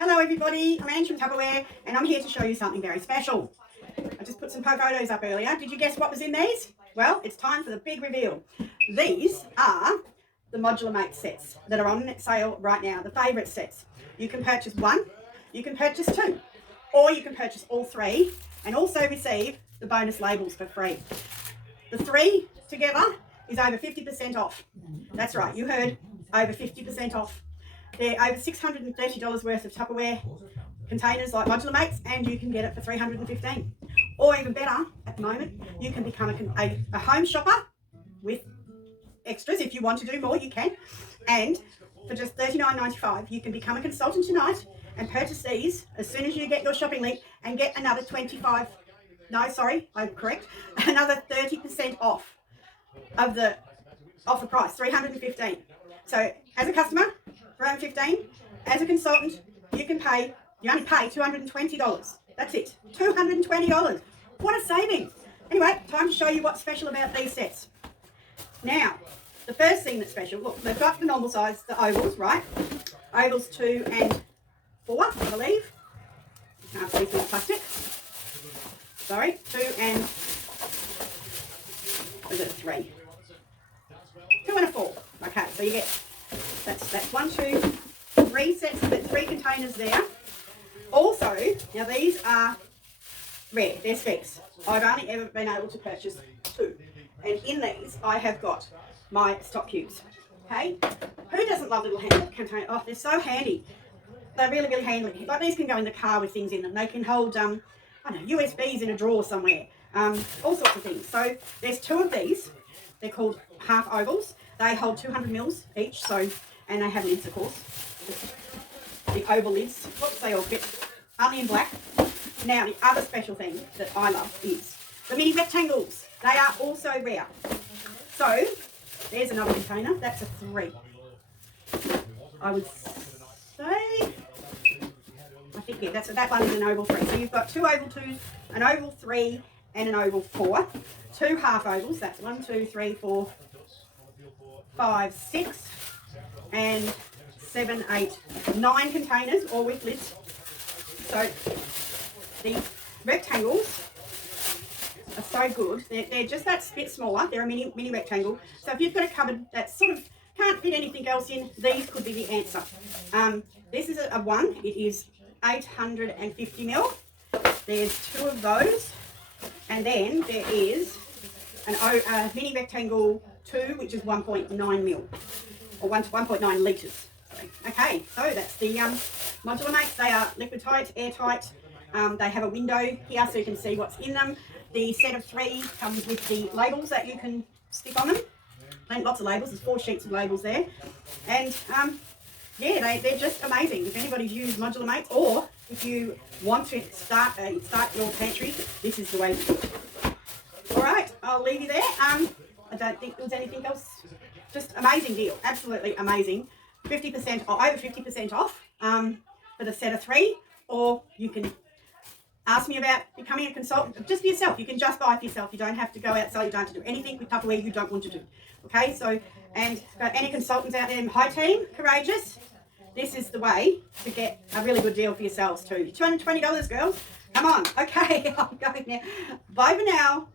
Hello everybody, I'm Ange from Tupperware and I'm here to show you something very special. I just put some photos up earlier. Did you guess what was in these? Well, it's time for the big reveal. These are the Modular Mate sets that are on sale right now, the favourite sets. You can purchase one, you can purchase two, or you can purchase all three and also receive the bonus labels for free. The three together is over 50% off. That's right, you heard, over 50% off. They're over $630 worth of Tupperware containers like Modular Mates, and you can get it for $315. Or even better, at the moment, you can become a home shopper with extras. If you want to do more, you can. And for just $39.95, you can become a consultant tonight and purchase these as soon as you get your shopping link and get another another 30% off of the offer price, $315. So as a customer, $315. As a consultant, you only pay $220. That's it, $220. What a saving. Anyway, time to show you what's special about these sets. Now, the first thing that's special, look, they've got the normal size, the ovals, right? Ovals 2 and 4, I believe. You can't see through the plastic. Sorry, 2 and, what is it, 3? 2 and a 4. Okay, so you get, that's 1, 2, 3 sets, but 3 containers there. Also, now these are rare, they're specs. I've only ever been able to purchase 2. And in these, I have got my stock cubes. Okay? Who doesn't love little hand containers? Oh, they're so handy. They're really, really handy. Like these can go in the car with things in them. They can hold, I don't know, USBs in a drawer somewhere. All sorts of things. So there's 2 of these. They're called half ovals. They hold 200 mils each, and they have lids, of course. The oval lids. Whoops, they all fit. Only in black. Now, the other special thing that I love is the mini rectangles. They are also rare. So, there's another container. That's a 3. I would say, I think, yeah, that one is an oval 3. So you've got 2 oval 2s, an oval 3, and an oval 4. 2 half ovals. That's 1, 2, 3, 4, 5, 6, and 7, 8, 9 containers, all with lids. So the rectangles are so good. They're just that bit smaller. They're a mini rectangle. So if you've got a cupboard that sort of can't fit anything else in, these could be the answer. This is a 1. It is 850 mil. There's 2 of those. And then there is a mini rectangle 2, which is 1.9 mil, or 1.9 litres. Okay, so that's the Modular Mates. They are liquid tight, airtight. They have a window here so you can see what's in them. The set of 3 comes with the labels that you can stick on them. And lots of labels. There's 4 sheets of labels there. And yeah, they're just amazing. If anybody's used Modular Mates, or if you want to start your pantry, this is the way to do it. All right, I'll leave you there. I don't think there's anything else. Just amazing deal. Absolutely amazing. 50% or over 50% off for the set of 3, or you can ask me about becoming a consultant just for yourself. You can just buy for yourself. You don't have to go outside. You don't have to do anything with Tupperware you don't want to do. Okay, so, and for any consultants out there, hi team, courageous, this is the way to get a really good deal for yourselves too. $220, girls. Come on. Okay, I'm going now. Bye for now.